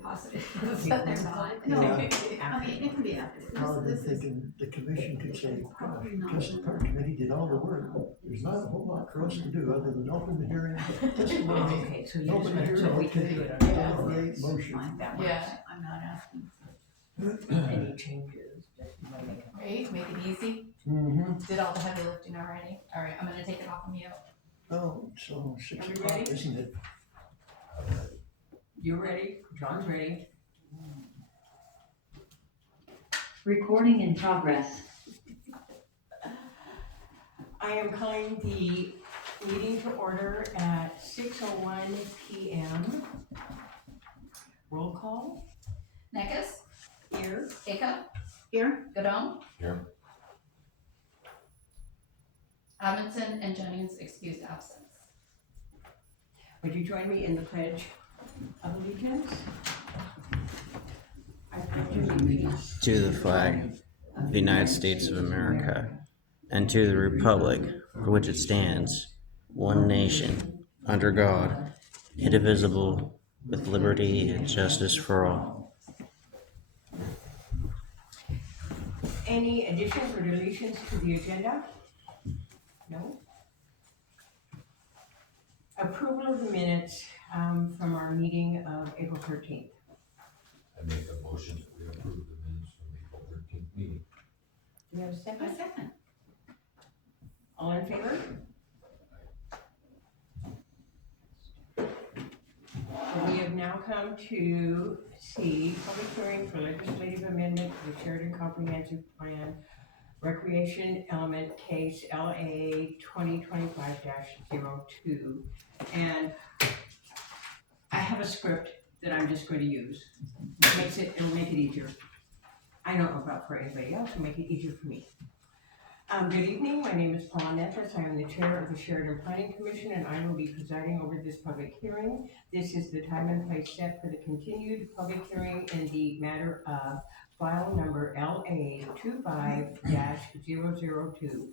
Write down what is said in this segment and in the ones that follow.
positive that they're not. No, Yeah. I mean, it can be after. Now they're thinking the commission could say, gosh, because the park committee did all the work, there's not a whole lot for us to do other than open the hearing, testimony, Okay, so you just nobody want here, to, we okay, can do it on Yeah. the great motion. Fine, that works. Yeah. I'm not asking for any changes, just you wanna make it. Right, make it easy. Mm-hmm. Did all the heavy lifting already. All right, I'm gonna take it off of mute. Oh, so 6 Are we o'clock, ready? isn't it? You ready? John's ready. Recording in progress. I am calling the meeting to order at 6:01 p.m. Roll call, Necas, here. Eka, Here. Godown. Here. Amundson and Jennings excused absence. Would you join me in the pledge of allegiance? I pledge allegiance to the flag of the United States of America, and to the republic for which it stands, one nation, under God, indivisible, with liberty and justice for all. Any additions or deletions to the agenda? No? Approval of the minutes from our meeting of April 13th. I make a motion that we approve the minutes from the April 13th meeting. Do we have a second? A second. All in favor? We have now come to C, public hearing for legislative amendment to the Sheridan Comprehensive Plan Recreation Element Case LA 2025-02. And I have a script that I'm just going to use. It'll make it easier. I don't know about for anybody else, it'll make it easier for me. Good evening, my name is Paula. I am the chair of the Sheridan Planning Commission, and I will be presiding over this public hearing. This is the time and place set for the continued public hearing in the matter of file number LA 25-002,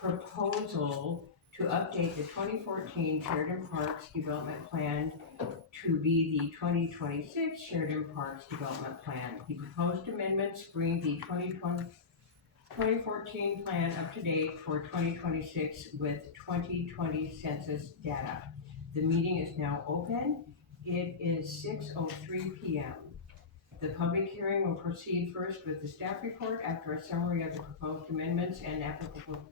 proposal to update the 2014 Sheridan Parks Development Plan to be the 2026 Sheridan Parks Development Plan. The proposed amendments bring the 2014 plan up to date for 2026 with 2020 census data. The meeting is now open. It is 6:03 p.m. The public hearing will proceed first with the staff report. After a summary of the proposed amendments and applicable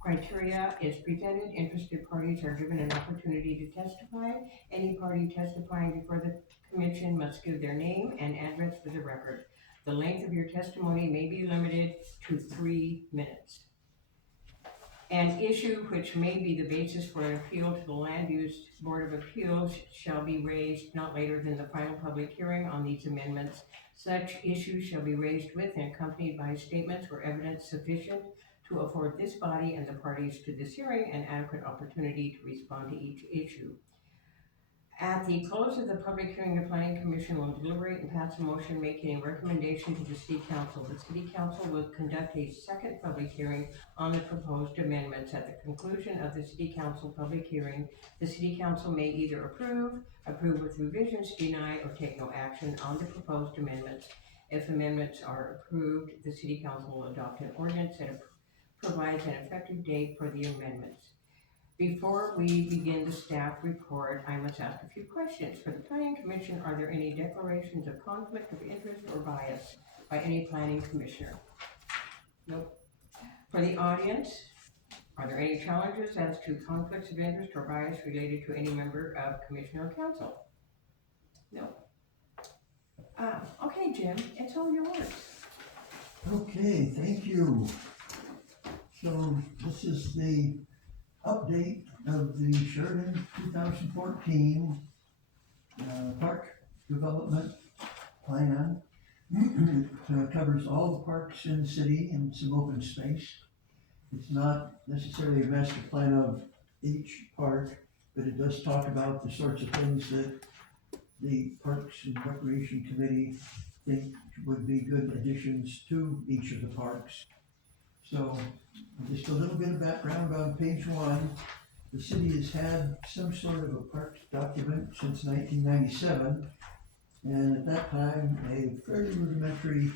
criteria is presented, interested parties are given an opportunity to testify. Any party testifying before the commission must give their name and address for the record. The length of your testimony may be limited to 3 minutes. An issue which may be the basis for an appeal to the Land Use Board of Appeals shall be raised not later than the final public hearing on these amendments. Such issues shall be raised with and accompanied by statements or evidence sufficient to afford this body and the parties to this hearing an adequate opportunity to respond to each issue. At the close of the public hearing, the Planning Commission will deliberate and pass a motion making a recommendation to the City Council. The City Council will conduct a second public hearing on the proposed amendments. At the conclusion of the City Council public hearing, the City Council may either approve with revisions, deny, or take no action on the proposed amendments. If amendments are approved, the City Council will adopt an ordinance that provides an effective date for the amendments. Before we begin the staff report, I must ask a few questions. For the Planning Commission, are there any declarations of conflict of interest or bias by any planning commissioner? Nope. For the audience, are there any challenges as to conflicts of interest or bias related to any member of commission or council? No. Okay, Jim, it's all yours. Okay, thank you. So this is the update of the Sheridan 2014 Park Development Plan. It covers all the parks in the city and some open space. It's not necessarily a master plan of each park, but it does talk about the sorts of things that the Parks and Recreation Committee think would be good additions to each of the parks. So just a little bit of background on page 1. The city has had some sort of a parks document since 1997. And at that time, a fairly rudimentary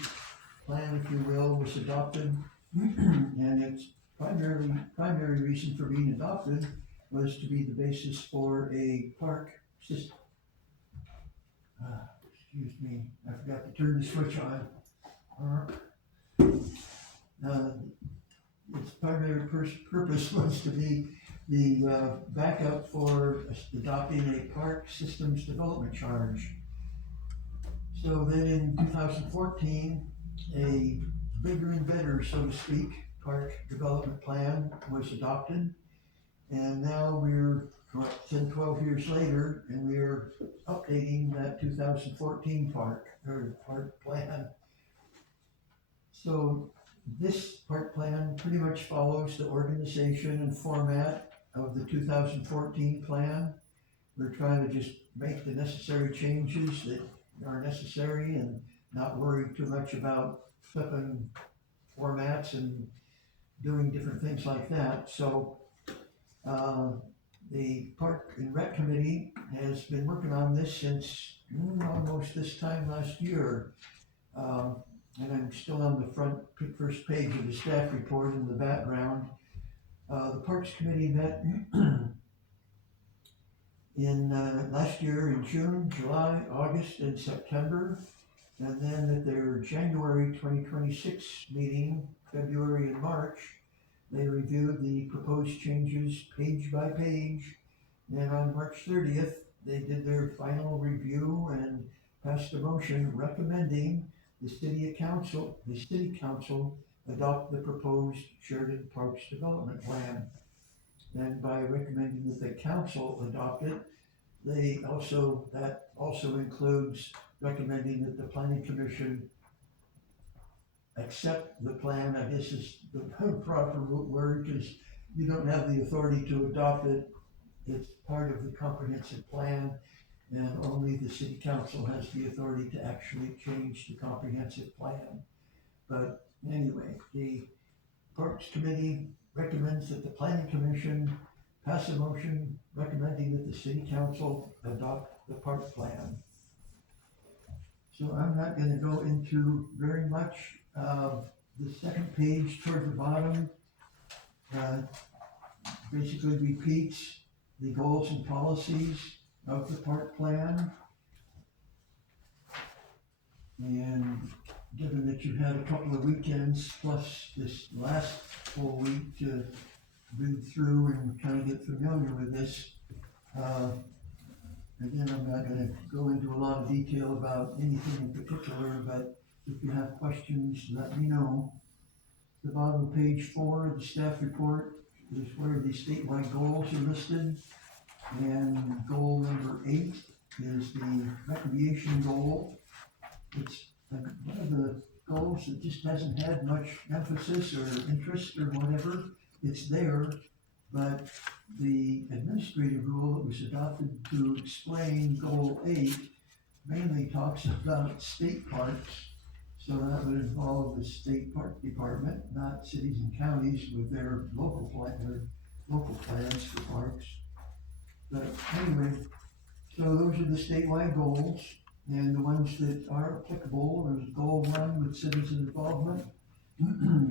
plan, if you will, was adopted. And its primary reason for being adopted was to be the basis for a park system. Excuse me, I forgot to turn the switch on. Its primary purpose was to be the backup for adopting a park systems development charge. So then in 2014, a bigger and better, so to speak, park development plan was adopted. And now we're 10, 12 years later, and we're updating that 2014 park plan. So this park plan pretty much follows the organization and format of the 2014 plan. We're trying to just make the necessary changes that are necessary and not worry too much about flipping formats and doing different things like that. So the Park and Rec Committee has been working on this since almost this time last year. And I'm still on the first page of the staff report in the background. The Parks Committee met in last year in June, July, August, and September. And then at their January 2026 meeting, February and March, they reviewed the proposed changes page by page. And on March 30th, they did their final review and passed a motion recommending the city council adopt the proposed Sheridan Parks Development Plan. And by recommending that the council adopt it, that also includes recommending that the planning commission accept the plan. I guess is the proper word, because you don't have the authority to adopt it. It's part of the comprehensive plan, and only the city council has the authority to actually change the comprehensive plan. But anyway, the Parks Committee recommends that the Planning Commission pass a motion recommending that the city council adopt the park plan. So I'm not going to go into very much. The second page toward the bottom basically repeats the goals and policies of the park plan. And given that you had a couple of weekends plus this last full week to read through and kind of get familiar with this, again, I'm not going to go into a lot of detail about anything in particular, but if you have questions, let me know. The bottom of page 4 of the staff report is where the statewide goals are listed. And goal number 8 is the recreation goal. It's one of the goals that just hasn't had much emphasis or interest or whatever. It's there, but the administrative rule that was adopted to explain goal 8 mainly talks about state parks. So that would involve the state park department, not cities and counties with their local plans for parks. But anyway, so those are the statewide goals, and the ones that are applicable is goal 1 with citizen involvement,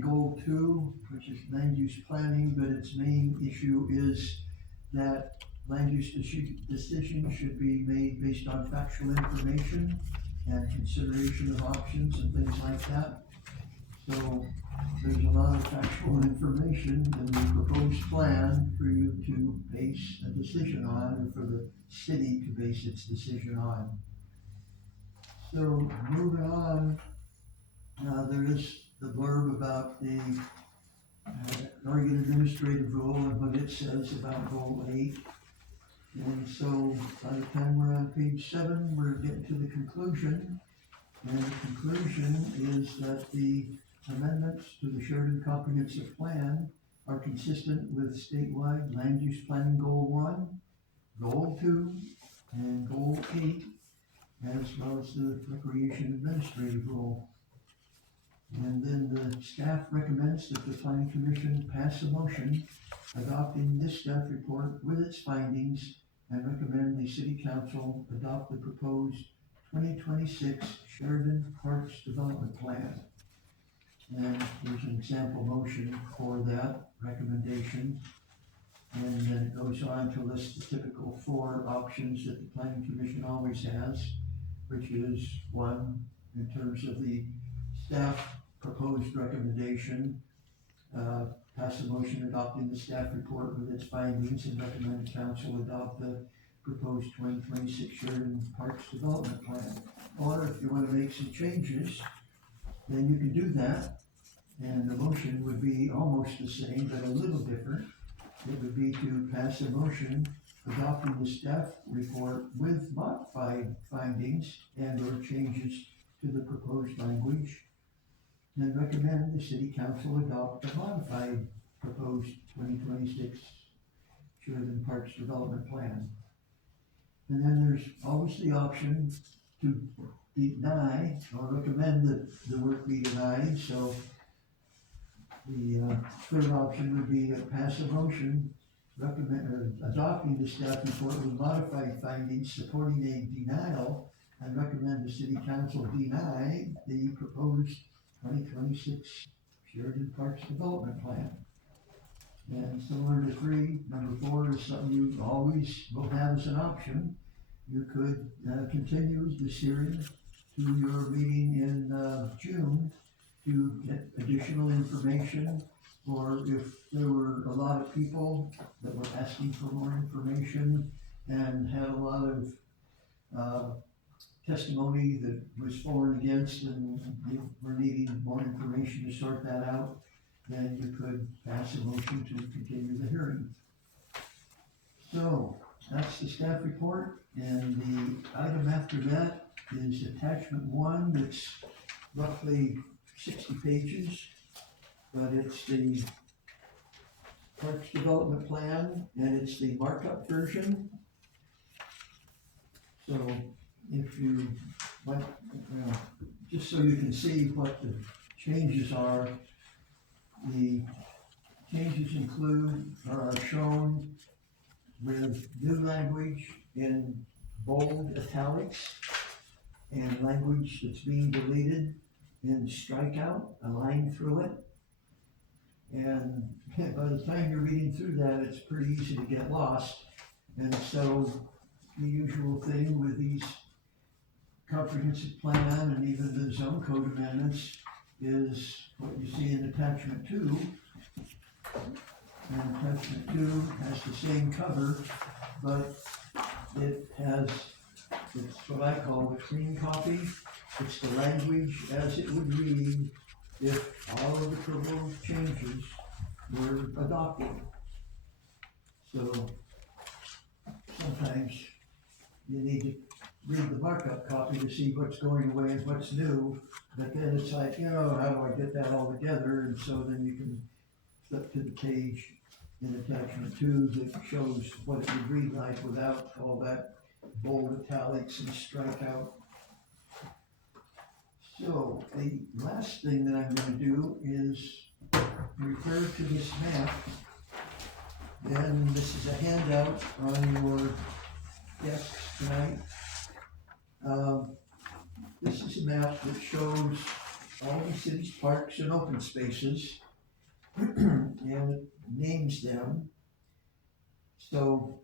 goal 2, which is land use planning, but its main issue is that land use decisions should be made based on factual information and consideration of options and things like that. So there's a lot of factual information in the proposed plan for you to base a decision on, or for the city to base its decision on. So moving on, there is the blurb about the Oregon Administrative Rule and what it says about Goal 8. And so by the time we're on page 7, we're getting to the conclusion. And the conclusion is that the amendments to the Sheridan Comprehensive Plan are consistent with statewide land use planning Goal 1, Goal 2, and Goal 8, as well as the Recreation Administrative Rule. And then the staff recommends that the Planning Commission pass a motion adopting this staff report with its findings and recommend the City Council adopt the proposed 2026 Sheridan Parks Development Plan. And there's an example motion for that recommendation. And then it goes on to list the typical 4 options that the planning commission always has, which is 1, in terms of the staff proposed recommendation, pass a motion adopting the staff report with its findings and recommend council adopt the proposed 2026 Sheridan Parks Development Plan. Or if you want to make some changes, then you can do that. And the motion would be almost the same, but a little different. It would be to pass a motion adopting the staff report with modified findings and or changes to the proposed language, and recommend the city council adopt the modified proposed 2026 Sheridan Parks Development Plan. And then there's always the option to deny or recommend that the work be denied. So the third option would be to pass a motion adopting the staff report with modified findings supporting a denial, and recommend the city council deny the proposed 2026 Sheridan Parks Development Plan. And similar to 3, number 4 is something you always will have as an option. You could continue this series to your meeting in June to get additional information, or if there were a lot of people that were asking for more information and had a lot of testimony that was for and against, and you were needing more information to sort that out, then you could pass a motion to continue the hearing. So that's the staff report, and the item after that is attachment 1. That's roughly 60 pages, but it's the Parks Development Plan, and it's the markup version. So if you want, just so you can see what the changes are, the changes include, or are shown with new language in bold italics, and language that's being deleted in strikeout, a line through it. And by the time you're reading through that, it's pretty easy to get lost. And so the usual thing with these comprehensive plan and even the zone code amendments is what you see in attachment 2. And attachment 2 has the same cover, but it has, it's what I call the clean copy. It's the language as it would read if all of the proposed changes were adopted. So sometimes you need to read the markup copy to see what's going away and what's new, but then it's like, how do I get that all together? And so then you can flip to the page in attachment 2 that shows what it would read like without all that bold italics and strikeout. So the last thing that I'm going to do is refer to this map. And this is a handout on your desks tonight. This is a map that shows all the city's parks and open spaces and it names them. So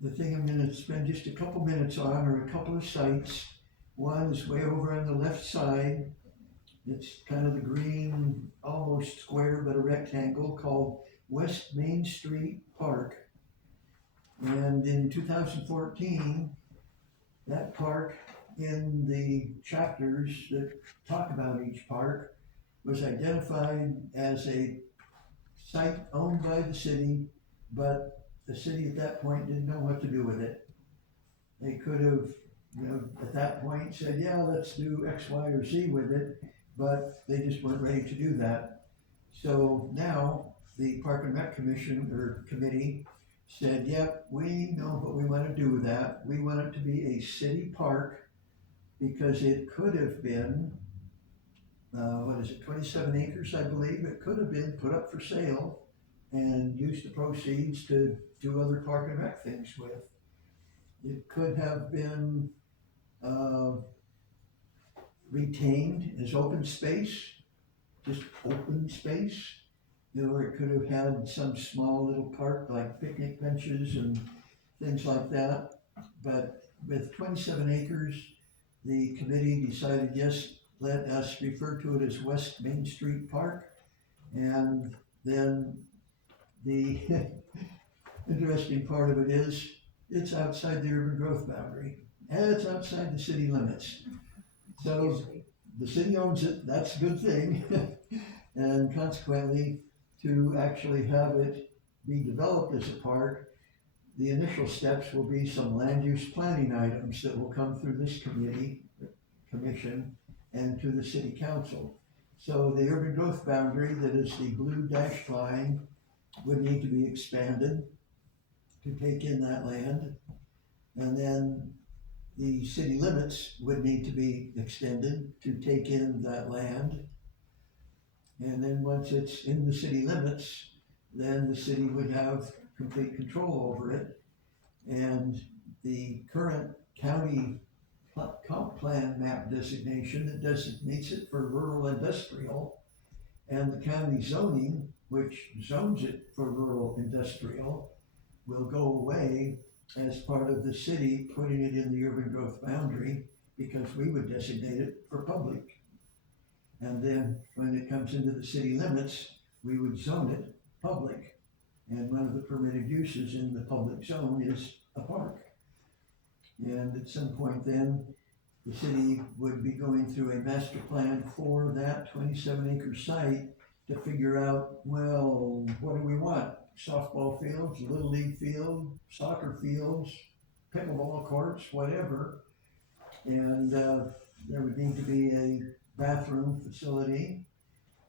the thing I'm going to spend just a couple minutes on are a couple of sites. One is way over on the left side. It's kind of the green, almost square, but a rectangle, called West Main Street Park. And in 2014, that park, in the chapters that talk about each park, was identified as a site owned by the city, but the city at that point didn't know what to do with it. They could have, at that point said, yeah, let's do X, Y, or Z with it, but they just weren't ready to do that. So now the Park and Rec Commission or committee said, yep, we know what we want to do with that. We want it to be a city park because it could have been, 27 acres, I believe. It could have been put up for sale and use the proceeds to do other Park and Rec things with. It could have been retained as open space, just open space. You know, it could have had some small little park like picnic benches and things like that. But with 27 acres, the committee decided, yes, let us refer to it as West Main Street Park. And then the interesting part of it is, it's outside the urban growth boundary, and it's outside the city limits. So the city owns it, that's a good thing. And consequently, to actually have it be developed as a park, the initial steps will be some land use planning items that will come through this commission, and to the city council. So the urban growth boundary, that is the blue dashed line, would need to be expanded to take in that land. And then the city limits would need to be extended to take in that land. And then once it's in the city limits, then the city would have complete control over it. And the current county comp plan map designation that designates it for rural industrial, and the county zoning, which zones it for rural industrial, will go away as part of the city putting it in the urban growth boundary, because we would designate it for public. And then when it comes into the city limits, we would zone it public. And one of the permitted uses in the public zone is a park. And at some point then, the city would be going through a master plan for that 27 acre site to figure out, well, what do we want? Softball fields, little league field, soccer fields, pickleball courts, whatever. And there would need to be a bathroom facility.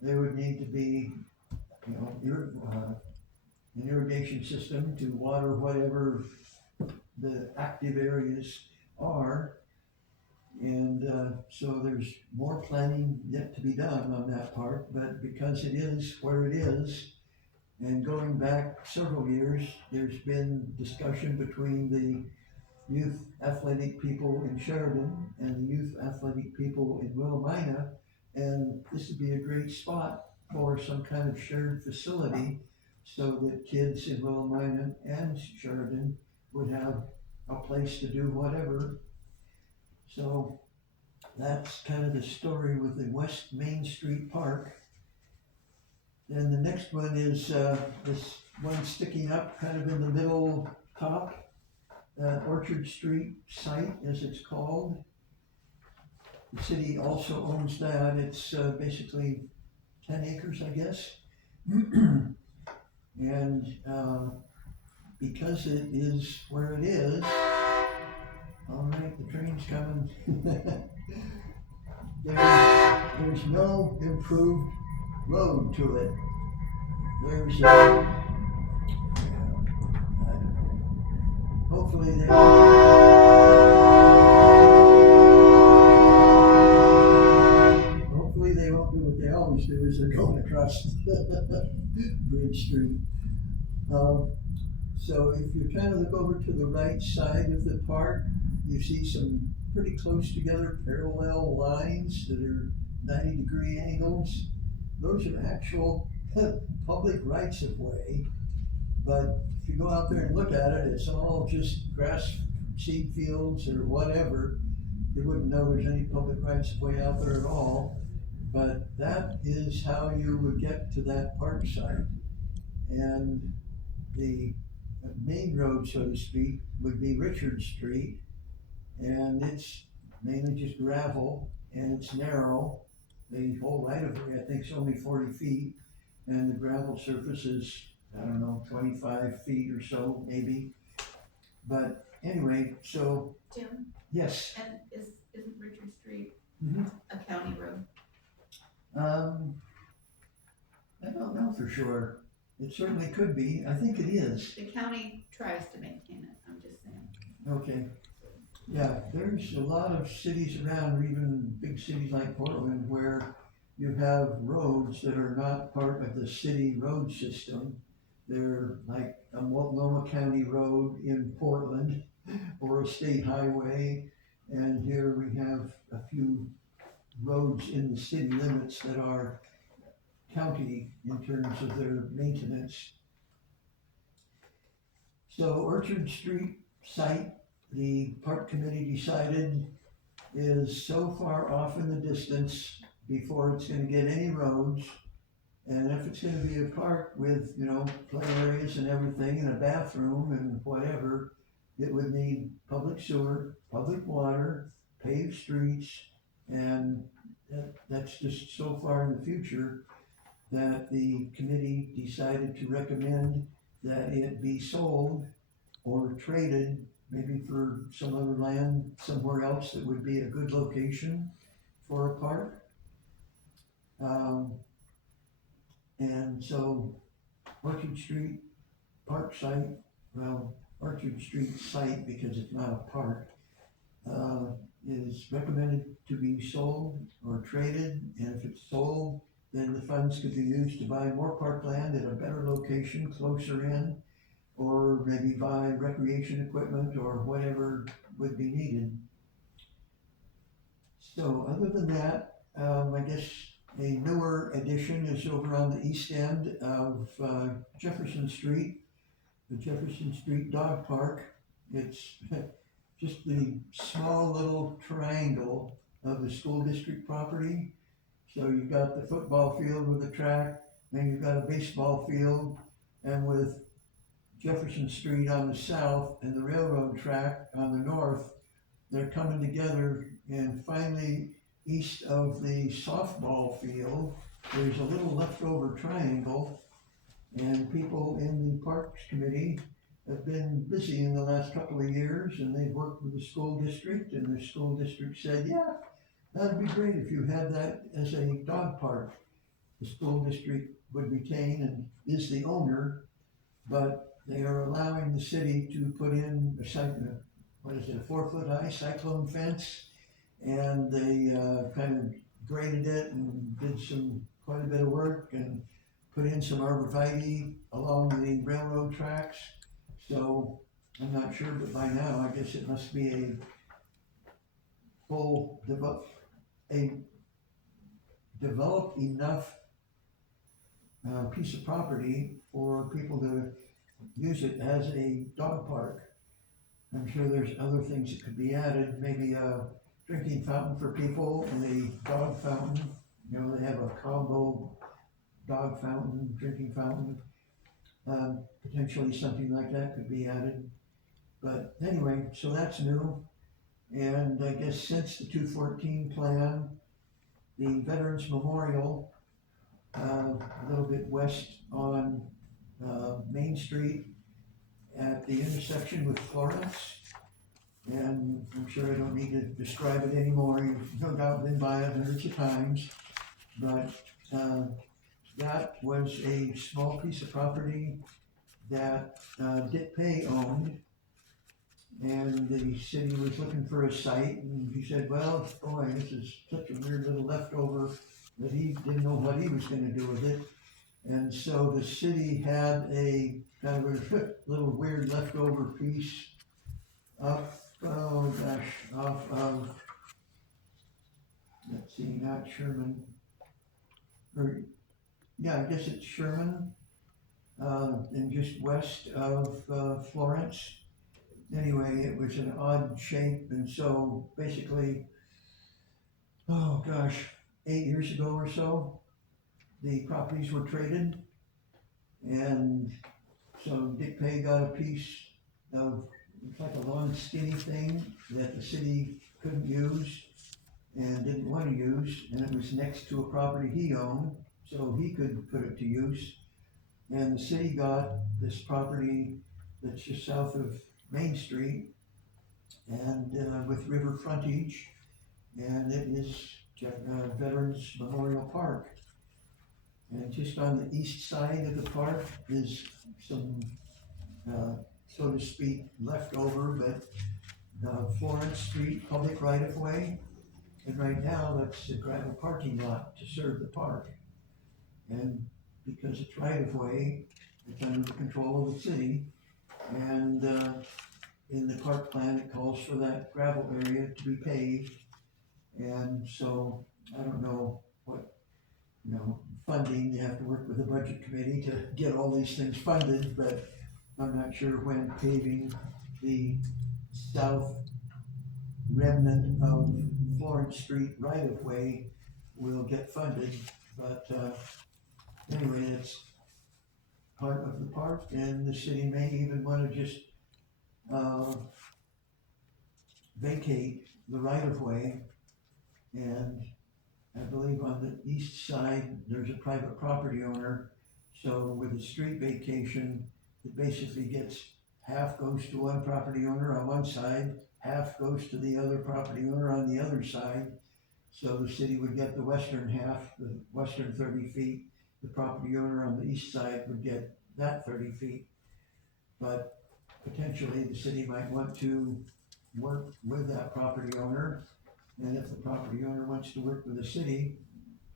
There would need to be, you know, an irrigation system to water whatever the active areas are. And so there's more planning yet to be done on that part, but because it is where it is, and going back several years, there's been discussion between the youth athletic people in Sheridan and the youth athletic people in Willamina, and this would be a great spot for some kind of shared facility so that kids in Willamina and Sheridan would have a place to do whatever. So that's kind of the story with the West Main Street Park. Then the next one is this one sticking up kind of in the middle top, Orchard Street site, as it's called. The city also owns that. It's basically 10 acres, I guess. And because it is where it is, all right, the train's coming. There's no improved road to it. There's I don't know. Hopefully they won't do what they always do, is they're going across Bridge Street. So if you kind of look over to the right side of the park, you see some pretty close together parallel lines that are 90-degree angles. Those are actual public rights of way, but if you go out there and look at it, it's all just grass seed fields or whatever. You wouldn't know there's any public rights of way out there at all, but that is how you would get to that park site. And the main road, so to speak, would be Richard Street, and it's mainly just gravel, and it's narrow. The whole right of way, I think, is only 40 feet, and the gravel surface is, I don't know, 25 feet or so, maybe. But anyway, so, Jim, yes. and isn't Richard Street Mhm. a county road? I don't know for sure. It certainly could be. I think it is. The county tries to maintain it, I'm just saying. Okay. Yeah, there's a lot of cities around, or even big cities like Portland, where you have roads that are not part of the city road system. They're like a Multnomah County road in Portland, or a state highway, And here we have a few roads in the city limits that are county in terms of their maintenance. So Orchard Street site, the park committee decided is so far off in the distance before it's gonna get any roads. And if it's gonna be a park with, play areas and everything, and a bathroom and whatever, it would need public sewer, public water, paved streets, and that's just so far in the future that the committee decided to recommend that it be sold or traded, maybe for some other land somewhere else that would be a good location for a park. And so Orchard Street Park site, Orchard Street site, because it's not a park, is recommended to be sold or traded, and if it's sold, then the funds could be used to buy more parkland at a better location, closer in, or maybe buy recreation equipment or whatever would be needed. So other than that, I guess a newer addition is over on the east end of Jefferson Street, the Jefferson Street Dog Park. It's just the small little triangle of the school district property. So you've got the football field with the track, then you've got a baseball field, and with Jefferson Street on the south and the railroad track on the north, they're coming together, and finally east of the softball field, there's a little leftover triangle, and people in the Parks Committee have been busy in the last couple of years, and they've worked with the school district, and the school district said, yeah, that'd be great if you had that as a dog park. The school district would retain and is the owner, but they are allowing the city to put in a 4-foot high cyclone fence, and they kind of graded it and did quite a bit of work and put in some arborvitae along the railroad tracks. So I'm not sure, but by now I guess it must be a developed enough piece of property for people to use it as a dog park. I'm sure there's other things that could be added, maybe a drinking fountain for people and a dog fountain. They have a combo dog fountain, drinking fountain. Potentially something like that could be added. But anyway, so that's new. And I guess since the 214 plan, the Veterans Memorial, a little bit west on Main Street at the intersection with Florence, and I'm sure I don't need to describe it anymore. You've no doubt been by it hundreds of times, but that was a small piece of property that Dick Pay owned, and the city was looking for a site, and he said, well, boy, this is such a weird little leftover that he didn't know what he was gonna do with it. And so the city had a kind of a little weird leftover piece off of, let's see, not Sherman, I guess it's Sherman, and just west of Florence. Anyway, it was an odd shape, and so basically, 8 years ago or so, the properties were traded, and so Dick Pay got a piece of, it's like a long skinny thing that the city couldn't use and didn't want to use, and it was next to a property he owned, so he could put it to use. And the city got this property that's just south of Main Street and with river frontage, and it is Veterans Memorial Park. And just on the east side of the park is some, so to speak, leftover, but Florence Street public right-of-way. And right now, that's a gravel parking lot to serve the park. And because it's right-of-way, it's under the control of the city. And in the park plan, it calls for that gravel area to be paved. And so, I don't know what, funding, you have to work with the budget committee to get all these things funded, but I'm not sure when paving the south remnant of Florence Street right-of-way will get funded, but, anyway, it's part of the park, and the city may even wanna just, vacate the right-of-way. And I believe on the east side, there's a private property owner, so with the street vacation, it basically gets, half goes to one property owner on one side, half goes to the other property owner on the other side. So the city would get the western half, the western 30 feet, the property owner on the east side would get that 30 feet. But potentially, the city might want to work with that property owner, and if the property owner wants to work with the city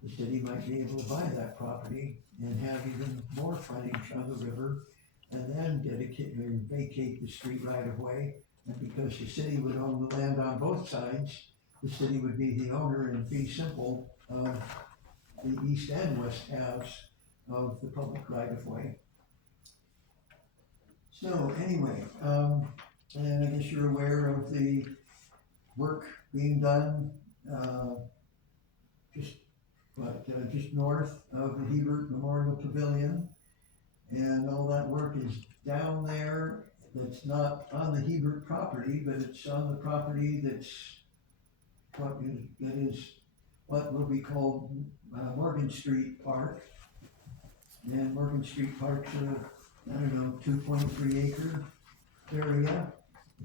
might be able to buy that property and have even more frontage on the river, and then dedicate or vacate the street right of way. And because the city would own the land on both sides, the city would be the owner in fee simple of the east and west halves of the public right of way. So anyway, and I guess you're aware of the work being done, just north of the Hebert Memorial Pavilion. And all that work is down there. That's not on the Hebert property, but it's on the property that is what will be called Morgan Street Park. And Morgan Street Park's a, 2.3 acre area.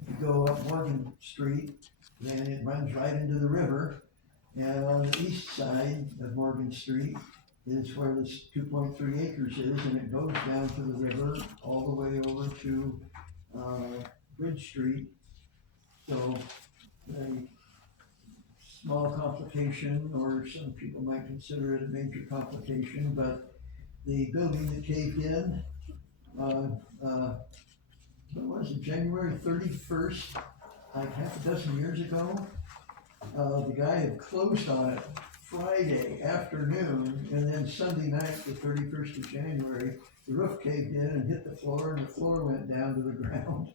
If you go up Morgan Street, then it runs right into the river. And on the east side of Morgan Street is where this 2.3 acres is, and it goes down to the river all the way over to Bridge Street. So a small complication, or some people might consider it a major complication, but the building that caved in, what was it, January 31st, like half a dozen years ago, the guy had closed on it Friday afternoon, and then Sunday night, the 31st of January, the roof caved in and hit the floor, and the floor went down to the ground.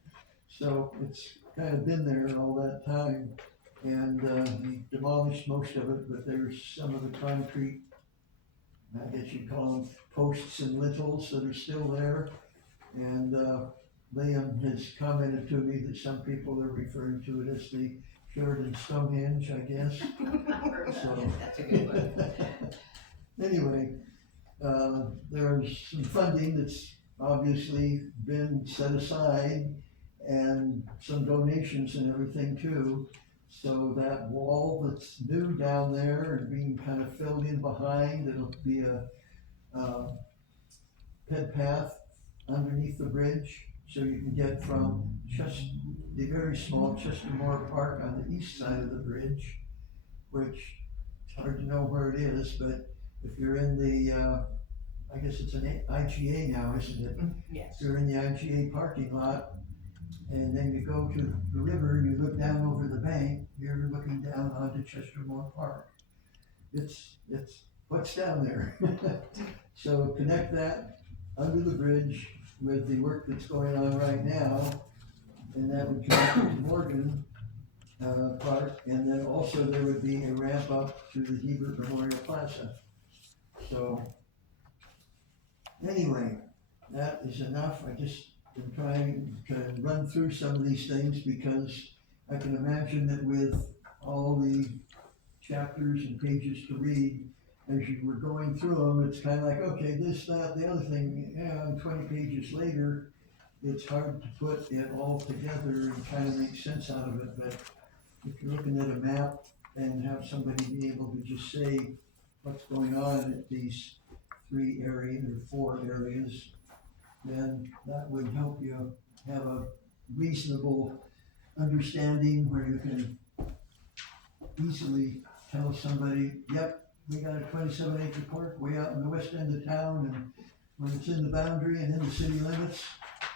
So it's kind of been there all that time, and he demolished most of it, but there's some of the concrete, I guess you'd call them posts and lintels, that are still there. And Liam has commented to me that some people are referring to it as the Sheridan Stonehenge, I guess. So, That's a good one. anyway, there's some funding that's obviously been set aside, and some donations and everything too. So that wall that's new down there and being kind of filled in behind, it'll be a ped path underneath the bridge, so you can get from just the very small Chestermore Park on the east side of the bridge, which it's hard to know where it is, but if you're in the, I guess it's an IGA now, isn't it? Yes. If you're in the IGA parking lot, and then you go to the river and you look down over the bank, you're looking down onto Chestermore Park. It's what's down there. So connect that under the bridge with the work that's going on right now, and that would connect to Morgan Park, and then also there would be a ramp up to the Hebert Memorial Plaza. So anyway, that is enough. I just been trying to run through some of these things, because I can imagine that with all the chapters and pages to read, as you were going through them, it's kind of like, okay, this, that, the other thing, and 20 pages later, it's hard to put it all together and kind of make sense out of it. But if you're looking at a map and have somebody be able to just say what's going on at these 3 areas or 4 areas, then that would help you have a reasonable understanding where you can easily tell somebody, yep, we got a 27-acre park way out in the west end of town, and when it's in the boundary and in the city limits,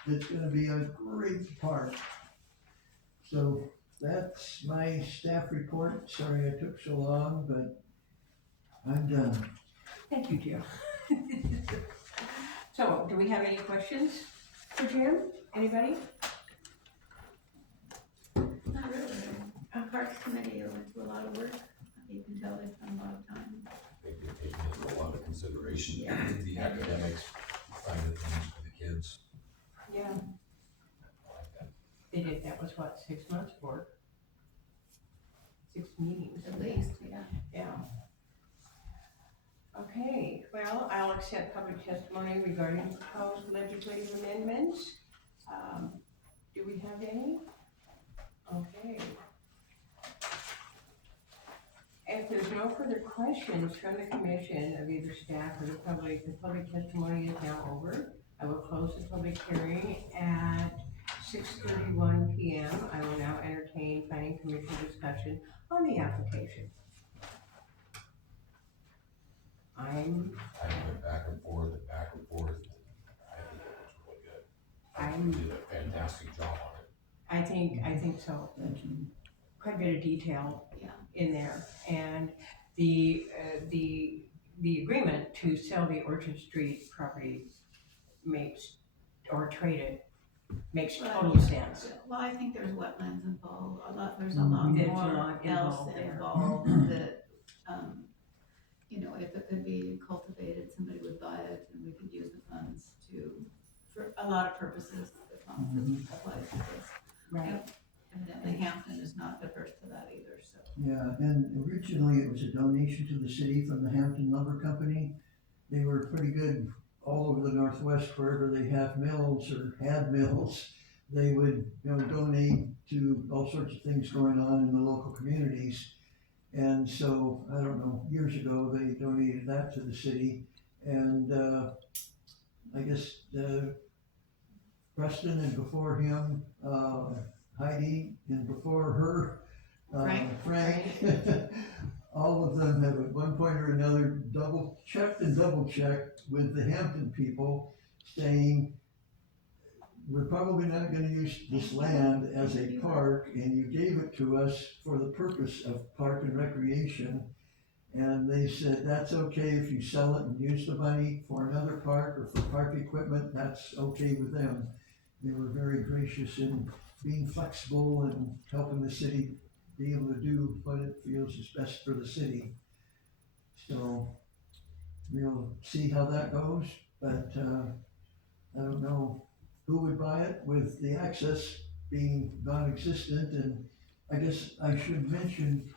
it's gonna be a great park. So that's my staff report. Sorry I took so long, but I'm done. Thank you, Jim. So, do we have any questions for Jim? Anybody? Not really. Parks Committee went through a lot of work. You can tell they spent a lot of time. I think they're taking into a lot of consideration, Yeah. the academics side of things for the kids. Yeah. I like that. They did, that was what, 6 months work? 6 meetings. At least, yeah. Yeah. Okay, well, I'll accept public testimony regarding proposed legislative amendments. Do we have any? Okay. If there's no further questions from the commission of either staff or the public testimony is now over. I will close the public hearing at 6:31 PM. I will now entertain planning commission discussion on the application. I went back and forth and back and forth. I think it was really good. I'm- You did a fantastic job on it. I think so. Thank you. Quite a bit of detail Yeah. in there, and the agreement to sell the Orchard Street property makes, or trade it, makes total sense. Well, I think there's wetlands involved, there's a lot There's a more lot else involved there. involved that, you know, if it could be cultivated, somebody would buy it and we could use the funds for a lot of purposes that applies to this. Right. Evidently Hampton is not averse to that either, so. Yeah, and originally it was a donation to the city from the Hampton Lumber Company. They were pretty good all over the Northwest, wherever they have mills or had mills. They would, donate to all sorts of things going on in the local communities. And so, I don't know, years ago, they donated that to the city. And, I guess, Preston and before him, Heidi, and before her, Frank. All of them have at one point or another double checked with the Hampton people, saying, we're probably not gonna use this land as a park, and you gave it to us for the purpose of park and recreation. And they said, that's okay if you sell it and use the money for another park or for park equipment, that's okay with them. They were very gracious in being flexible and helping the city be able to do what it feels is best for the city. So we'll see how that goes, but I don't know who would buy it with the access being non-existent. And I guess I should mention,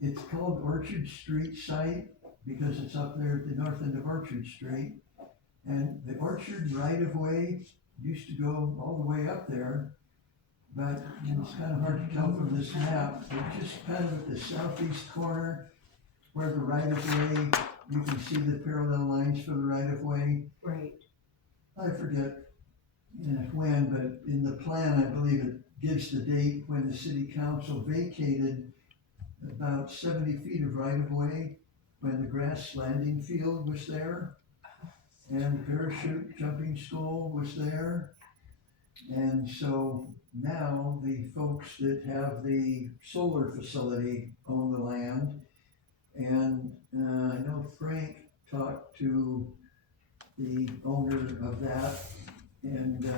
it's called Orchard Street site because it's up there at the north end of Orchard Street. And the Orchard right-of-way used to go all the way up there, but it's kind of hard to tell from this map. It's just kind of at the southeast corner where the right-of-way, you can see the parallel lines for the right-of-way. Right. I forget when, but in the plan, I believe it gives the date when the city council vacated about 70 feet of right-of-way when the grass landing field was there. And the parachute jumping school was there. And so now the folks that have the solar facility own the land. And I know Frank talked to the owner of that, and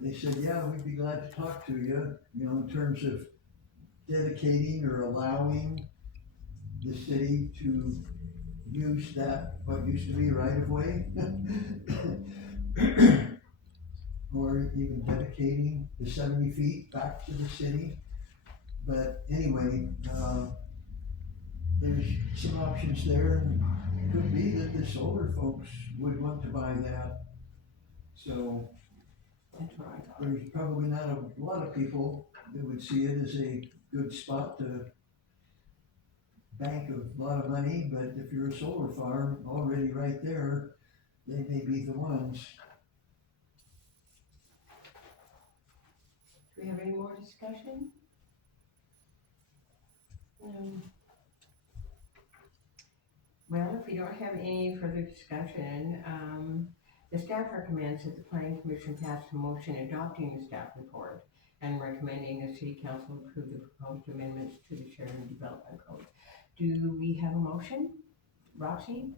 they said, yeah, we'd be glad to talk to you, in terms of dedicating or allowing the city to use that, what used to be right of way. Or even dedicating the 70 feet back to the city. But anyway, there's some options there, and it could be that the solar folks would want to buy that. So That's what I thought. there's probably not a lot of people that would see it as a good spot to bank a lot of money, but if you're a solar farm already right there, they may be the ones. Do we have any more discussion? Well, if we don't have any further discussion, the staff recommends that the planning commission pass a motion adopting the staff report. and recommending the city council approve the proposed amendments to the Sheridan Development Code. Do we have a motion? Roxy?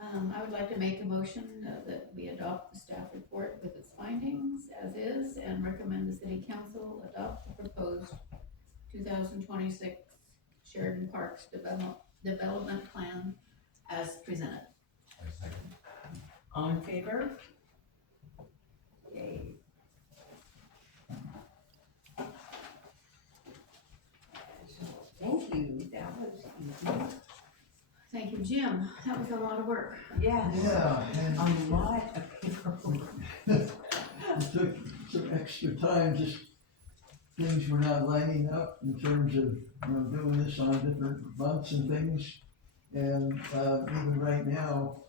I would like to make a motion that we adopt the staff report with its findings as is and recommend the city council adopt the proposed 2026 Sheridan Parks Development Plan as presented. I second. All in favor? Yay. So, thank you, that was easy. Thank you, Jim. That was a lot of work. Yes, Yeah, and a lot of paperwork. it took some extra time, just things were not lining up in terms of, doing this on different months and things. And, even right now,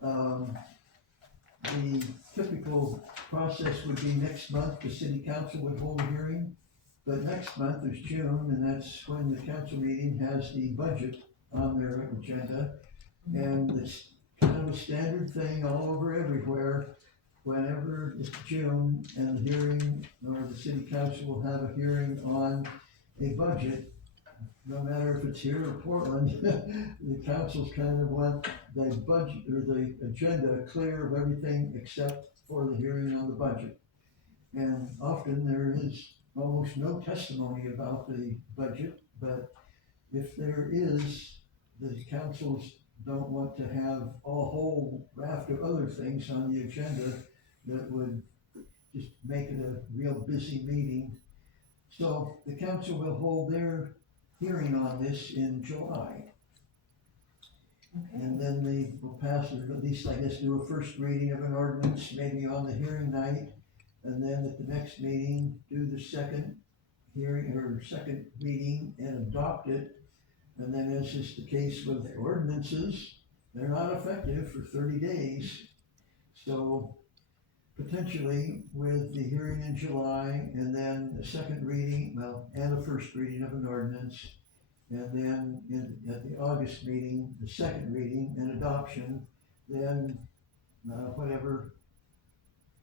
the typical process would be next month, the city council would hold a hearing. But next month is June, and that's when the council meeting has the budget on their agenda. And it's kind of a standard thing all over everywhere. Whenever it's June and the hearing, or the city council will have a hearing on a budget, no matter if it's here or Portland, the councils kind of want the budget or the agenda clear of everything except for the hearing on the budget. And often there is almost no testimony about the budget, but if there is, the councils don't want to have a whole raft of other things on the agenda that would just make it a real busy meeting. So the council will hold their hearing on this in July. Okay. And then they will pass, or at least I guess do a first reading of an ordinance, maybe on the hearing night. And then at the next meeting, do the second hearing or second reading and adopt it. And then, as is the case with ordinances, they're not effective for 30 days. So potentially with the hearing in July and then the second reading, and the first reading of an ordinance, and then at the August meeting, the second reading and adoption, then whatever.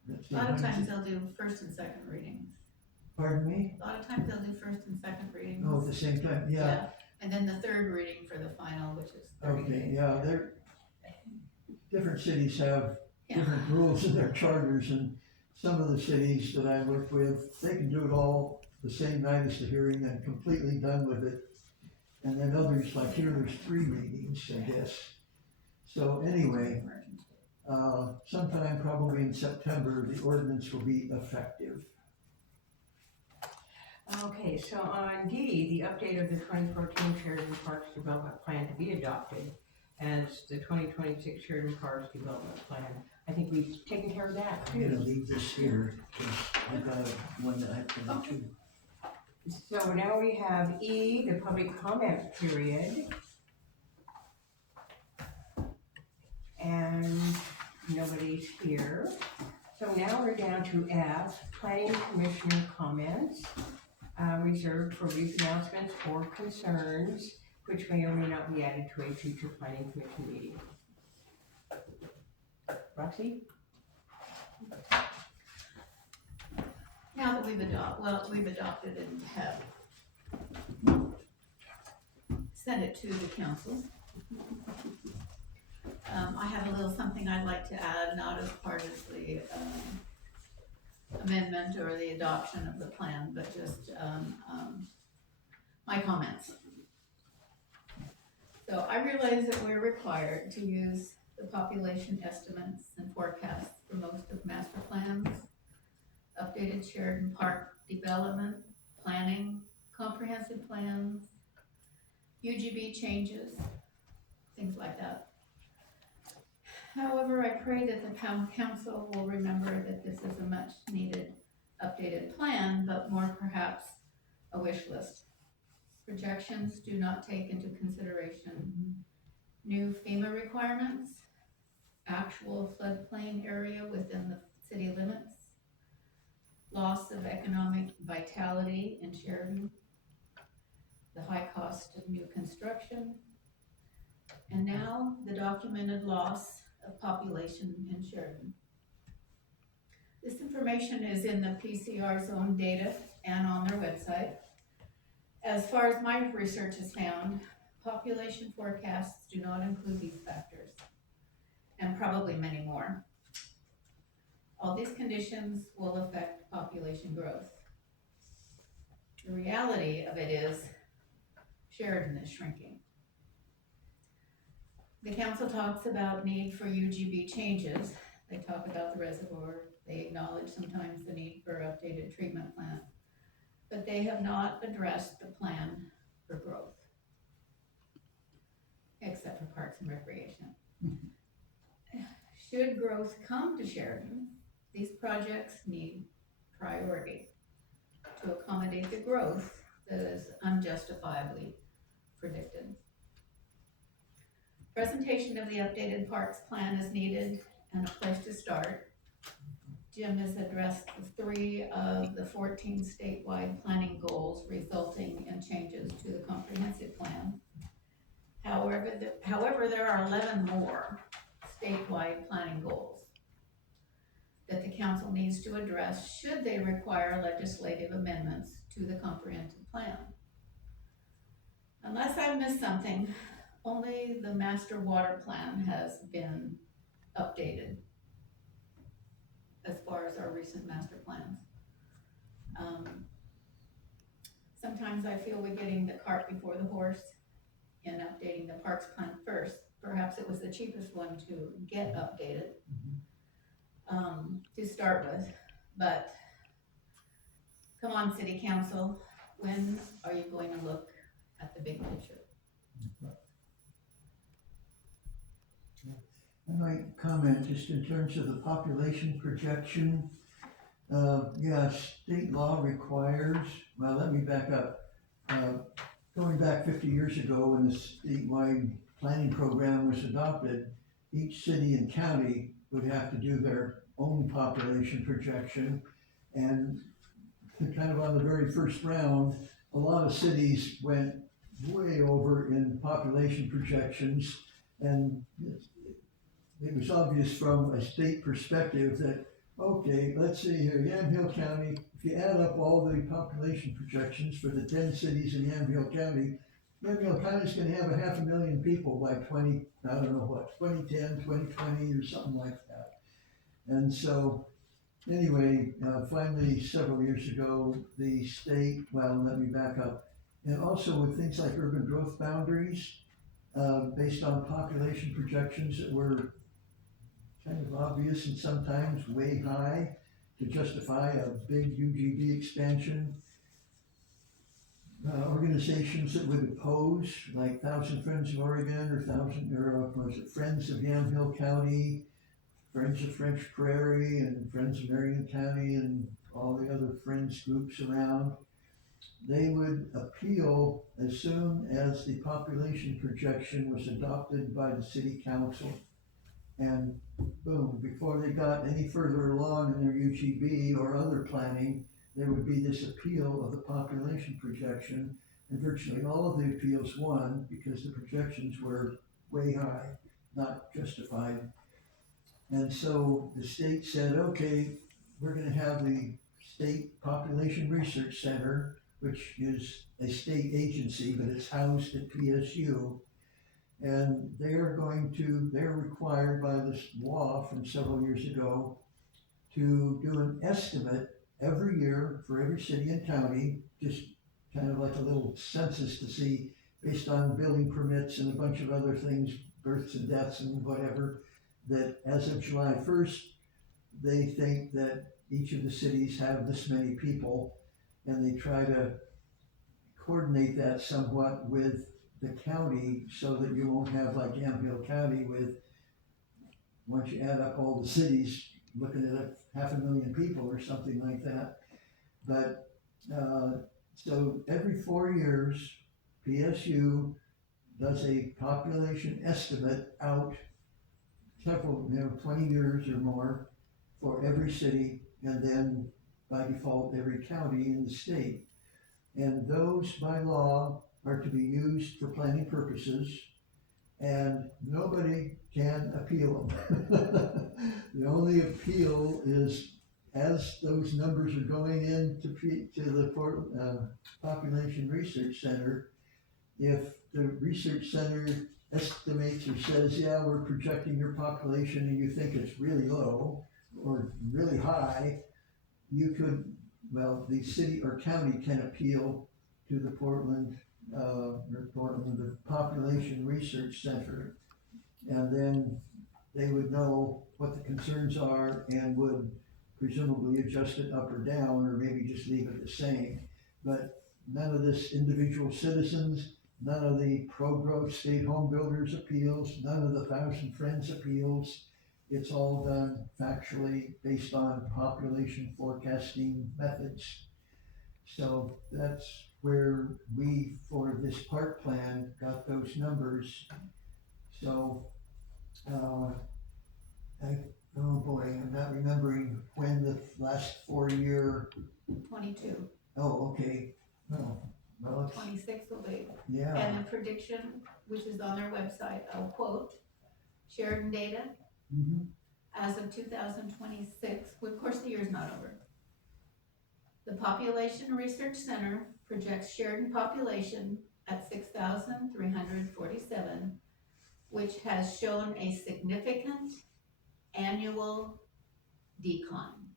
A lot of times they'll do first and second readings. Pardon me? A lot of times they'll do first and second readings. Oh, at the same time, yeah. And then the third reading for the final, which is 30 Okay, days. yeah, different cities have Yeah. different rules in their charters, and some of the cities that I work with, they can do it all the same night as the hearing and completely done with it. And then others, like here, there's 3 readings, I guess. So anyway, sometime probably in September, the ordinance will be effective. Okay, so on D, the update of the 2014 Sheridan Parks Development Plan to be adopted as the 2026 Sheridan Parks Development Plan. I think we've taken care of that I'm gonna too. leave this here, because I've got one that I have to go to. So now we have E, the public comment period. And nobody's here. So now we're down to F, planning commissioner comments, reserved for brief announcements or concerns, which may or may not be added to a future planning commission meeting. Roxy? Now that we've adopted and have sent it to the council. I have a little something I'd like to add, not as part of the amendment or the adoption of the plan, but just my comments. So I realize that we're required to use the population estimates and forecasts for most of master plans, updated Sheridan Park development, planning, comprehensive plans, UGB changes, things like that. However, I pray that the council will remember that this is a much needed updated plan, but more perhaps a wish list. Projections do not take into consideration new FEMA requirements, actual floodplain area within the city limits, loss of economic vitality in Sheridan, the high cost of new construction, and now the documented loss of population in Sheridan. This information is in the PCR zone data and on their website. As far as my research has found, population forecasts do not include these factors, and probably many more. All these conditions will affect population growth. The reality of it is Sheridan is shrinking. The council talks about need for UGB changes. They talk about the reservoir. They acknowledge sometimes the need for updated treatment plant, but they have not addressed the plan for growth, except for parks and recreation. Should growth come to Sheridan, these projects need priority to accommodate the growth that is unjustifiably predicted. Presentation of the updated parks plan is needed and a place to start. Jim has addressed the 3 of the 14 statewide planning goals resulting in changes to the comprehensive plan. However, there are 11 more statewide planning goals that the council needs to address should they require legislative amendments to the comprehensive plan. Unless I've missed something, only the master water plan has been updated as far as our recent master plans. Sometimes I feel we're getting the cart before the horse in updating the parks plan first. Perhaps it was the cheapest one to get updated to start with, but come on, city council, when are you going to look at the big picture? I might comment just in terms of the population projection. Yeah, state law requires, well, let me back up. Going back 50 years ago when the statewide planning program was adopted, each city and county would have to do their own population projection. And kind of on the very first round, a lot of cities went way over in population projections, and it was obvious from a state perspective that, okay, let's see here, Yamhill County, if you add up all the population projections for the 10 cities in Yamhill County is gonna have 500,000 people by 2010, 2020 or something like that. And so, anyway, finally, several years ago, the state, well, let me back up, and also with things like urban growth boundaries, based on population projections that were kind of obvious and sometimes way high to justify a big UGB expansion. Organizations that would oppose, like Thousand Friends of Oregon, or was it Friends of Yamhill County, Friends of French Prairie, and Friends of Marion County, and all the other friends groups around, they would appeal as soon as the population projection was adopted by the city council. And boom, before they got any further along in their UGB or other planning, there would be this appeal of the population projection, and virtually all of the appeals won because the projections were way high, not justified. And so the state said, okay, we're gonna have the State Population Research Center, which is a state agency, but it's housed at PSU. And they're required by this law from several years ago to do an estimate every year for every city and county, just kind of like a little census to see, based on building permits and a bunch of other things, births and deaths and whatever, that as of July 1st, they think that each of the cities have this many people, and they try to coordinate that somewhat with the county so that you won't have like Yamhill County with, once you add up all the cities, looking at 500,000 people or something like that. But so every 4 years, PSU does a population estimate out several, 20 years or more for every city, and then by default every county in the state. And those by law are to be used for planning purposes, and nobody can appeal them. The only appeal is as those numbers are going in to the Population Research Center, if the research center estimates or says, yeah, we're projecting your population and you think it's really low or really high, you could, well, the city or county can appeal to the the Population Research Center. And then they would know what the concerns are and would presumably adjust it up or down, or maybe just leave it the same. But none of this individual citizens, none of the pro-growth state home builders appeals, none of the Thousand Friends appeals. It's all done factually based on population forecasting methods. So that's where we, for this park plan, got those numbers. So, oh boy, I'm not remembering when the last 4-year, 22, oh, okay, no, well, it's, 26 will be. yeah, And the prediction, which is on their website, I'll quote, Sheridan data, mhm, as of 2026, well, of course, the year's not over. The Population Research Center projects Sheridan population at 6,347, which has shown a significant annual decline.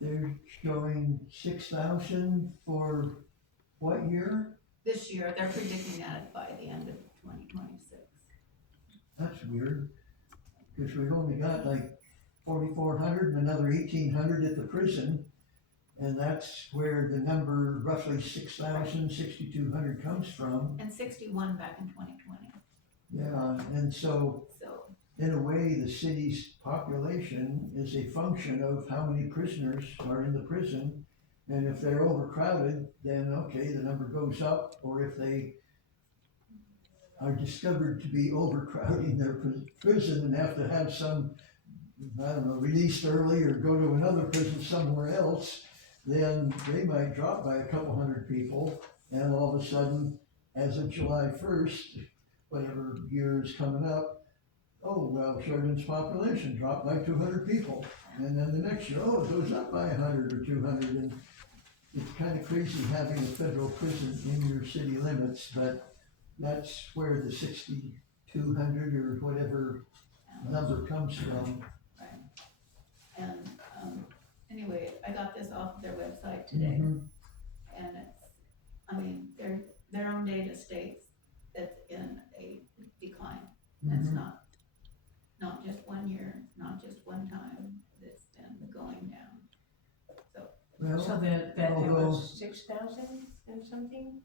they're showing 6,000 for what year? This year, they're predicting that by the end of 2026. That's weird, because we've only got like 4,400 and another 1,800 at the prison, and that's where the number roughly 6,000, 6,200 comes from. And 61 back in 2020, Yeah, and so so, in a way, the city's population is a function of how many prisoners are in the prison. And if they're overcrowded, then okay, the number goes up, or if they are discovered to be overcrowding their prison and have to have some, I don't know, released early or go to another prison somewhere else, then they might drop by a couple hundred people, and all of a sudden, as of July 1st, whatever year is coming up, oh, well, Sheridan's population dropped by 200 people. And then the next year, oh, it goes up by 100 or 200. And it's kind of crazy having a federal prison in your city limits, but that's where the 6,200 or whatever number comes from. right. And, anyway, I got this off of their website today, Mhm. and it's, I mean, their own data states that's in a decline. That's Mhm. not just 1 year, not just one time, it's been going down. So Well, that there although- was 6,000 and something?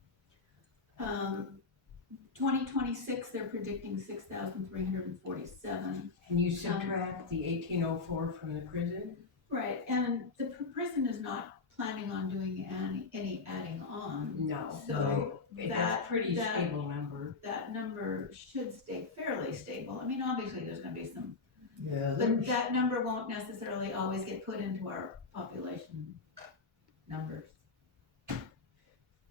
2026, they're predicting 6,347. And you subtract the 1,804 from the prison? Right, and the prison is not planning on doing any adding on, No. so That's that, a pretty that- stable number. that number should stay fairly stable. I mean, obviously, there's gonna be some, yeah, but there's, that number won't necessarily always get put into our population numbers.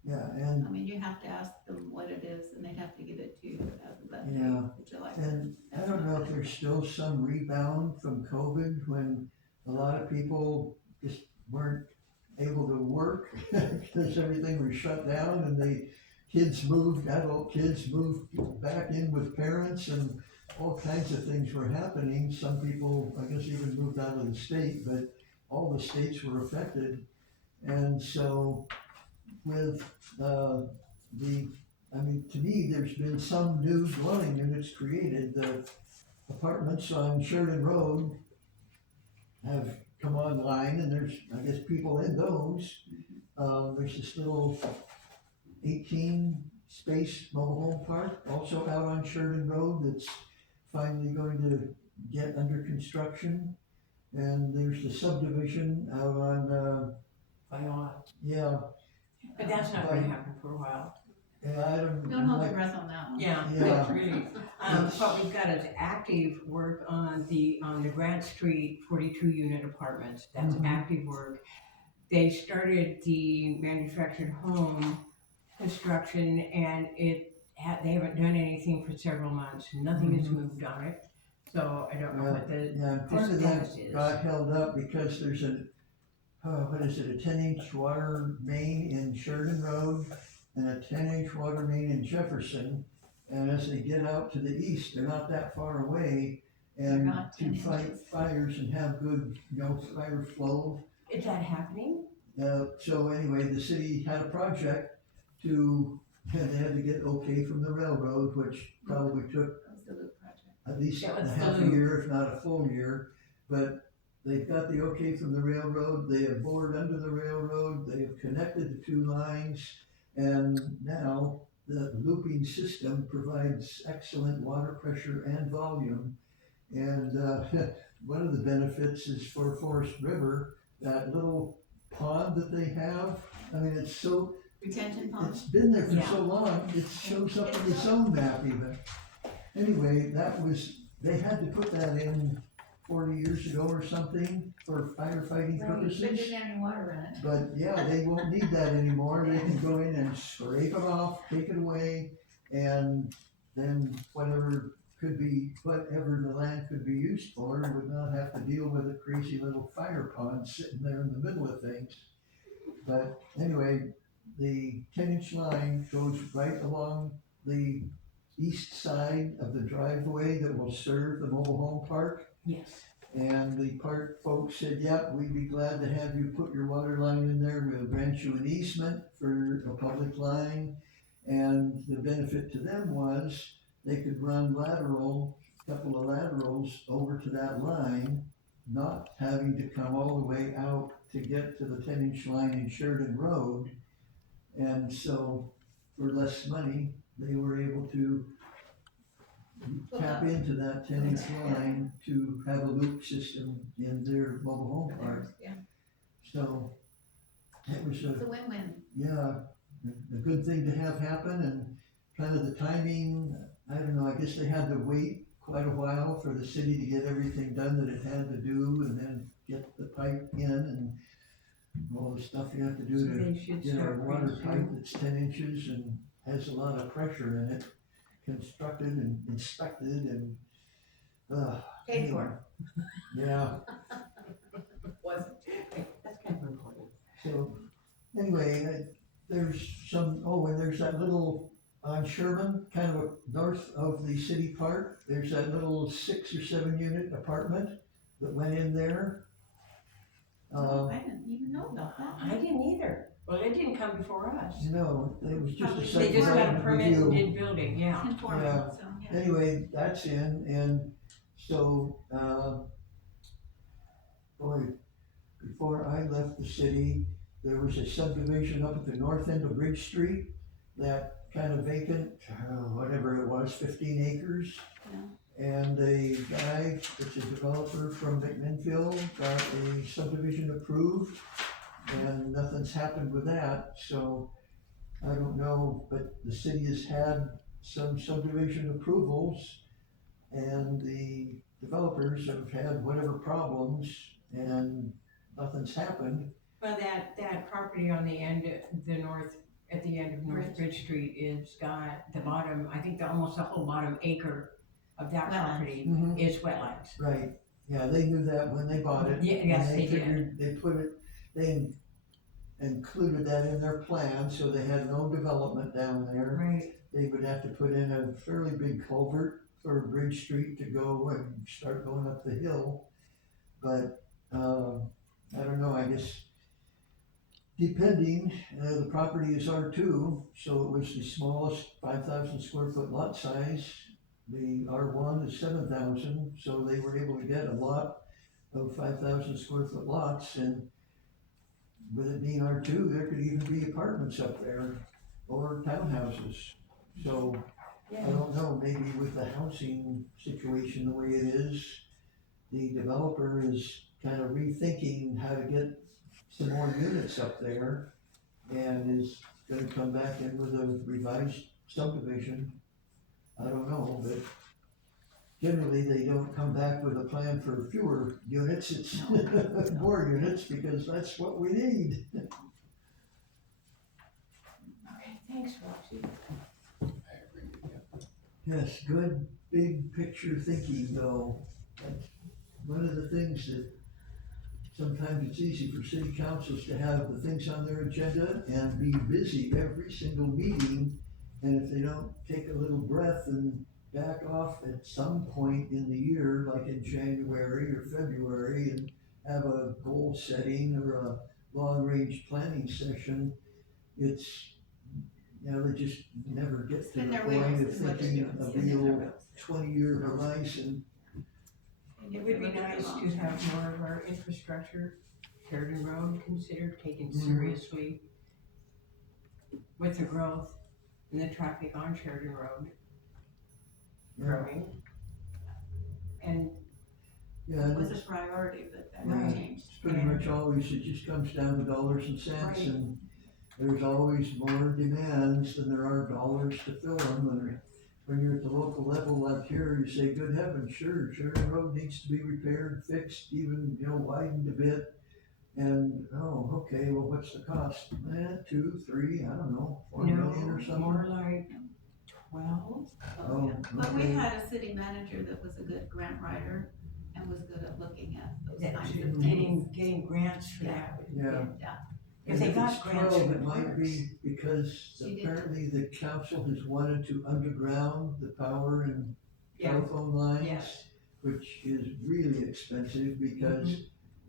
yeah, and I mean, you have to ask them what it is, and they'd have to give it to you as of that Yeah. date, July. And I don't know if there's still some rebound from COVID when a lot of people just weren't able to work because everything was shut down and the adult kids moved back in with parents and all kinds of things were happening. Some people, I guess, even moved out of the state, but all the states were affected. And so with to me, there's been some new dwelling units created. The apartments on Sheridan Road have come online, and there's, I guess, people in those. There's this little 18 space mobile home park also out on Sheridan Road that's finally going to get under construction. And there's the subdivision out on, By a lot. yeah, But that's not gonna happen for a while. I don't. Don't hold like- your breath on that one. Yeah, Yeah. really. What we've got is active work on the Grant Street 42 unit apartments. That's Mhm. active work. They started the manufactured home construction and they haven't done anything for several months. Nothing has moved on it. So I don't know what the Yeah, part of that status is. got held up because there's a 10-inch water main in Sheridan Road and a 10-inch water main in Jefferson. And as they get out to the east, they're not that far away. They're And not to 10 fight inches. fires and have good, fire flow. Is that happening? So anyway, the city had a project they had to get okay from the railroad, which probably took That was the loop project. at least Yeah, a it's half the a year, if not a full year. But they've got the okay from the railroad, they have bored under the railroad, they have connected the two lines, and now the looping system provides excellent water pressure and volume. And one of the benefits is for Forest River, that little pond that they have, I mean, Retention pond? it's been there for Yeah. so long, it shows up in the zone map even. Anyway, they had to put that in 40 years ago or something for firefighting But purposes. didn't have any water in it. But yeah, they won't need that anymore, they can go in and scrape it off, take it away, and then whatever the land could be used for, would not have to deal with a crazy little fire pond sitting there in the middle of things. But anyway, the 10-inch line goes right along the east side of the driveway that will serve the mobile home park. Yes. And the park folks said, yep, we'd be glad to have you put your water line in there, we'll grant you an easement for a public line. And the benefit to them was they could run a couple of laterals over to that line, not having to come all the way out to get to the 10-inch line in Sheridan Road. And so for less money, they were able to tap into that 10-inch line to have a loop system in their mobile home park. Yeah, So it was it's a win-win. a good thing to have happen, and kind of the timing, I don't know, I guess they had to wait quite a while for the city to get everything done that it had to do, and then get the pipe in and all the stuff you have to do So to they should get a start water pretty pipe soon. that's 10 inches and has a lot of pressure in it, constructed and inspected and, Paid for. yeah. Wasn't. That's kind of important. So, anyway, there's and there's that little, on Sherman, kind of north of the city park, there's that little 6 or 7 unit apartment that went in there. I didn't even know about that. I didn't either. Well, it didn't come before us. No, it was just a Probably site They just got a development permit and review. did building, yeah. Informative, Yeah. so, yeah. Anyway, that's in, and so, before I left the city, there was a subdivision up at the north end of Bridge Street, that kind of vacant, whatever it was, 15 acres. Yeah. And a guy that's a developer from McMinnville got a subdivision approved, and nothing's happened with that, so I don't know, but the city has had some subdivision approvals, and the developers have had whatever problems, and nothing's happened. Well, that property on the end, at the end of North Bridge Street is got the bottom, I think almost the whole bottom acre of that Wetlands. property is wetlands. Right, yeah, they knew that when they bought it. Yeah, yes, and they did. figured they included that in their plan, so they had no development down there. Right. They would have to put in a fairly big culvert for Bridge Street to go and start going up the hill. But, I don't know, I guess, depending, the property is R2, so it was the smallest 5,000 square foot lot size. The R1 is 7,000, so they were able to get a lot of 5,000 square foot lots, and with it being R2, there could even be apartments up there, or townhouses. So, I don't know, maybe with the housing situation the way it is, the developer is kind of rethinking how to get some more units up there, and is gonna come back in with a revised subdivision. I don't know, but generally they don't come back with a plan for fewer units, it's more units, because that's what we need. Okay, thanks, Roxy. I agree with you. Yes, good big picture thinking though. That's one of the things that sometimes it's easy for city councils to have the things on their agenda and be busy every single meeting. And if they don't take a little breath and back off at some point in the year, like in January or February, and have a goal setting or a long range planning session, it's, you know, they just never get to Spin the their point wheels of is what they're thinking doing, a spinning their real wheels. 20-year horizon. It would be nice to have more of our infrastructure, Sheridan Road, considered taken seriously with the growth and the traffic on Sheridan Road growing. And Yeah, It and was a it's priority, but that Right. got changed. pretty much always, it just comes down to dollars and cents, Right. and there's always more demands than there are dollars to fill them. And when you're at the local level like here, you say, good heavens, sure, Sheridan Road needs to be repaired, fixed, even, you know, widened a bit. And, oh, okay, well, what's the cost? 2, 3, I don't know, 4 million or something? more like 12. Oh, But we okay. had a city manager that was a good grant writer and was good at looking at those That kinds of things. getting grants for that. Yeah. Yeah, If they And got it's grants, 12, it it might be because She did. apparently the council has wanted to underground the power and Yeah, telephone lines, yes. which is really expensive because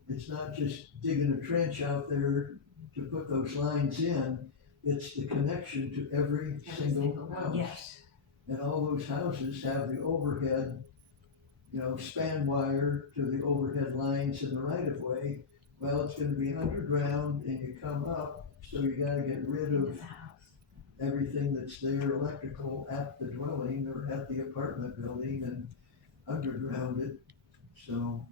it's not just digging a trench out there to put those lines in, it's the connection to every single house. Yes. And all those houses have the overhead, you know, span wire to the overhead lines in the right of way. Well, it's gonna be underground and you come up, so you gotta get rid of everything that's there electrical at the dwelling or at the apartment building and underground it. So,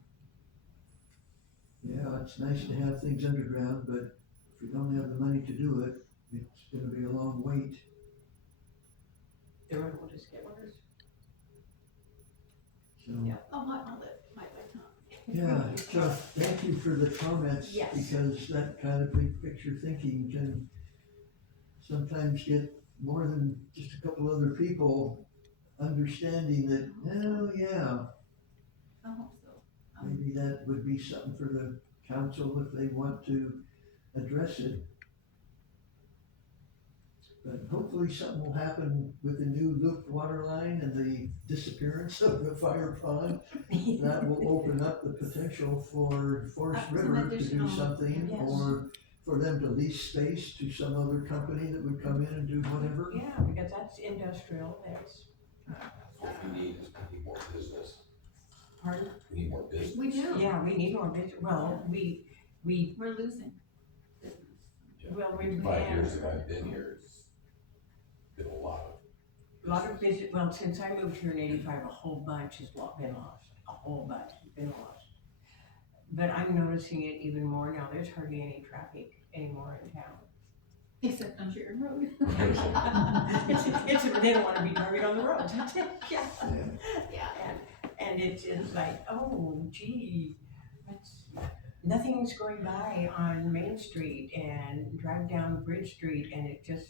yeah, it's nice to have things underground, but if you don't have the money to do it, it's gonna be a long wait. The road will just get worse. So, I'll let Mike talk. yeah, so thank you for the comments. Yes. Because that kind of big picture thinking can sometimes get more than just a couple other people understanding that, oh, yeah, I hope so. maybe that would be something for the council if they want to address it. But hopefully something will happen with the new looped water line and the disappearance of the fire pond. That will open up the potential for Forest Some River to do additional- something, yes. or for them to lease space to some other company that would come in and do whatever. Yeah, because that's industrial, that's, What we need is we need more business. pardon? We need more business. We do. Yeah, we need more business, well, we, We're losing business. well, we 5 years have that I've been here, it's been a lot of. a lot of business, well, since I moved here in '85, a whole bunch has been lost, a whole bunch has been lost. But I'm noticing it even more now, there's hardly any traffic anymore in town. Except on Sheridan Road. It's, they don't wanna be driving on the roads, that's it, yeah. Yeah. And it's like, oh gee, nothing's going by on Main Street and drive down Bridge Street and it just,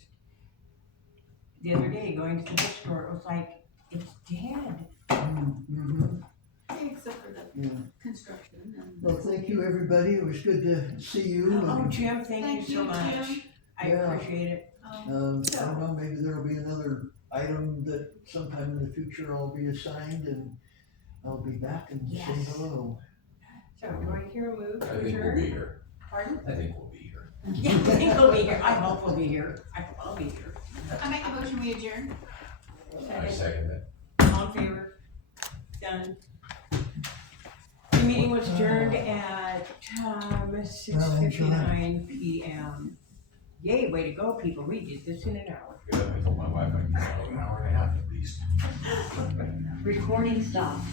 the other day going to the bookstore, it was like, it's dead. Mm-hmm. Except for the Yeah. construction and. Well, thank you, everybody. It was good to see you. Oh, and, Jim, thank you so much. Jim. I Yeah. appreciate it. I don't know, maybe there'll be another item that sometime in the future I'll be assigned and I'll be back and say Yes. hello. So do I hear a move I to think we'll adjourn? be here. Pardon? I think we'll be here. Yeah, I think we'll be here. I hope we'll be here. I hope I'll be here. I make a motion, we adjourn. I second that. All in favor? Done. The meeting was adjourned at 6:59 PM. Yay, way to go, people. We did this in an hour. Good, I told my wife I'd be out an hour and a half at least. Recording stopped.